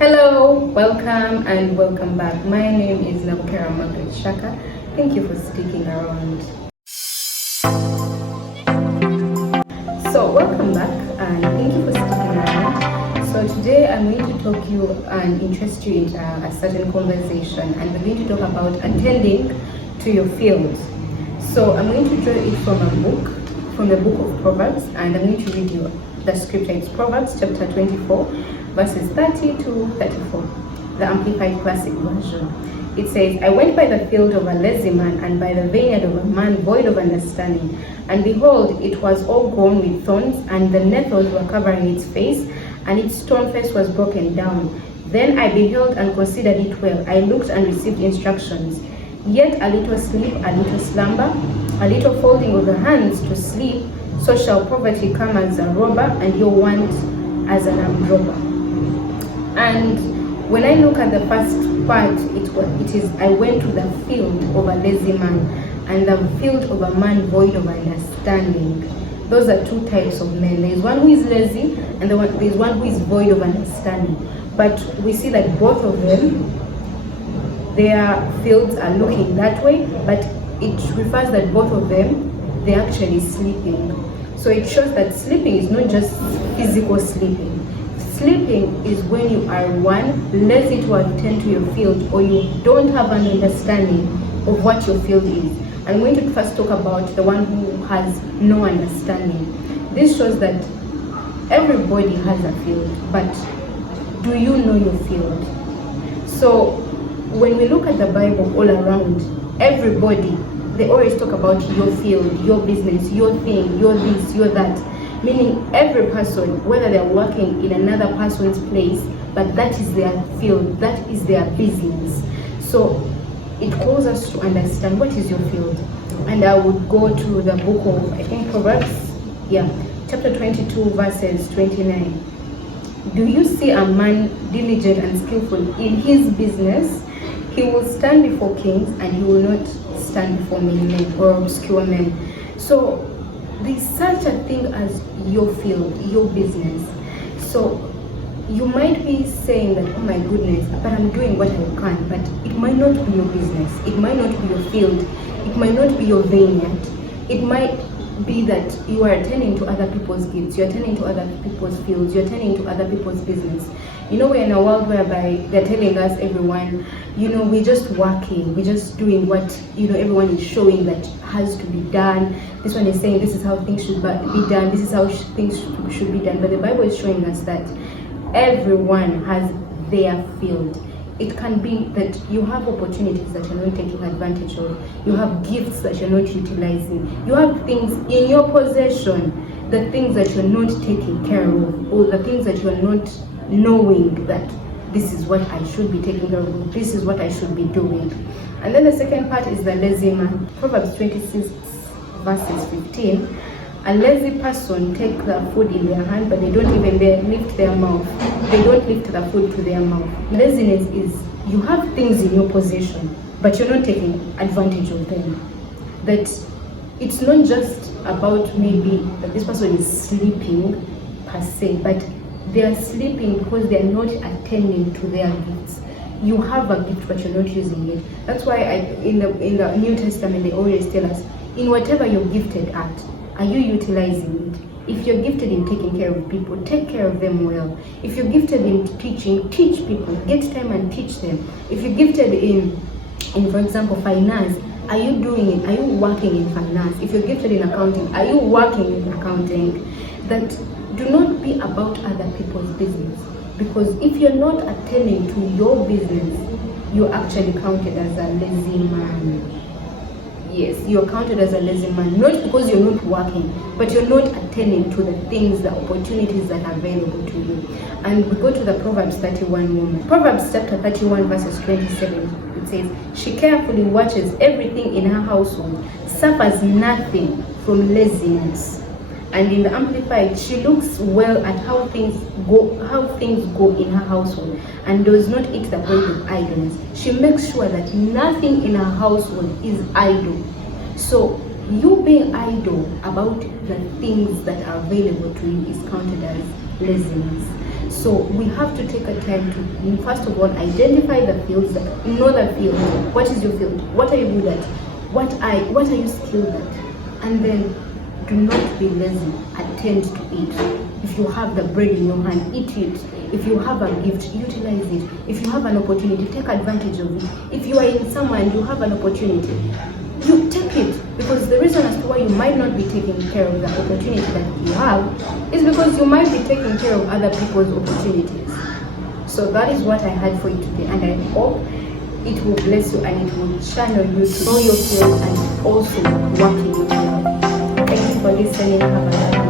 Hello, welcome and welcome back. My name is Nabukera Margaret Shaka. Thank you for sticking around. So welcome back and thank you for sticking around. So today I'm going to talk you and interest you in a certain conversation, and we're going to talk about attending to your field. So I'm going to draw it from the book of Proverbs, and I'm going to read you the scripture. It's Proverbs chapter 24, verses 30 to 34, the Amplified Classic Version. It says, I went by the field of a lazy man, and by the vineyard of a man void of understanding. And behold, it was all grown with thorns, and the nettles were covering its face, and its stone face was broken down. Then I beheld and considered it well. I looked and received instructions. Yet a little sleep, a little slumber, a little folding of the hands to sleep, so shall poverty come as a robber, and your want as an armed robber. And when I look at the first part, it is I went to the field of a lazy man and the field of a man void of understanding. Those are two types of men. There is one who is lazy and there is one who is void of understanding. But we see that both of them, their fields are looking that way, but it refers that both of them, they're actually sleeping. So it shows that sleeping is not just physical sleeping. Sleeping is when you are lazy to attend to your field, or you don't have an understanding of what your field is. I'm going to first talk about the one who has no understanding. This shows that everybody has a field, but do you know your field? So when we look at the Bible all around, everybody, they always talk about your field, your business, your thing, your this, your that. Meaning every person, whether they're working in another person's place, but that is their field, that is their business. So it calls us to understand what is your field. And I would go to the book of, I think, Proverbs, chapter 22, verses 29. Do you see a man diligent and skillful in his business? He will stand before kings, and he will not stand before men or obscure men. So there's such a thing as your field, your business. So you might be saying that, oh my goodness, but I'm doing what I can, but it might not be your business, it might not be your field, it might not be your vineyard. It might be that you are attending to other people's gifts, you're attending to other people's fields, you're attending to other people's business. You know, we're in a world whereby they're telling us, everyone, we're just working, we're just doing what, everyone is showing that has to be done. This one is saying this is how things should be done, this is how things should be done. But the Bible is showing us that everyone has their field. It can be that you have opportunities that you're not taking advantage of. You have gifts that you're not utilizing. You have things in your possession, the things that you're not taking care of, or the things that you're not knowing that this is what I should be taking care of, this is what I should be doing. And then the second part is the lazy man. Proverbs 26, verses 15. A lazy person take the food in their hand, but they don't even lift their mouth. They don't lift the food to their mouth. Laziness is you have things in your possession, but you're not taking advantage of them. That it's not just about maybe that this person is sleeping per se, but they are sleeping because they are not attending to their gifts. You have a gift, but you're not using it. That's why in the New Testament, they always tell us, in whatever you're gifted at, are you utilizing it? If you're gifted in taking care of people, take care of them well. If you're gifted in teaching, teach people. Get time and teach them. If you're gifted in for example, finance, are you doing it? Are you working in finance? If you're gifted in accounting, are you working in accounting? That do not be about other people's business. Because if you're not attending to your business, you're actually counted as a lazy man. Yes, you're counted as a lazy man, not because you're not working, but you're not attending to the things, the opportunities that are available to you. And we go to the Proverbs 31 woman. Proverbs chapter 31, verses 27, it says, she carefully watches everything in her household, suffers nothing from laziness. And in the Amplified, she looks well at how things go in her household, and does not eat the bread of idleness. She makes sure that nothing in her household is idle. So you being idle about the things that are available to you is counted as laziness. So we have to take a time to, first of all, identify the fields, know the field. What is your field? What are you good at? What are you skilled at? And then do not be lazy. Attend to it. If you have the bread in your hand, eat it. If you have a gift, utilize it. If you have an opportunity, take advantage of it. If you are in somewhere and you have an opportunity, you take it. Because the reason as to why you might not be taking care of the opportunity that you have is because you might be taking care of other people's opportunities. So that is what I had for you today, and I hope it will bless you and it will channel you to know your field and also work in your field. Thank you for listening. Have a nice day.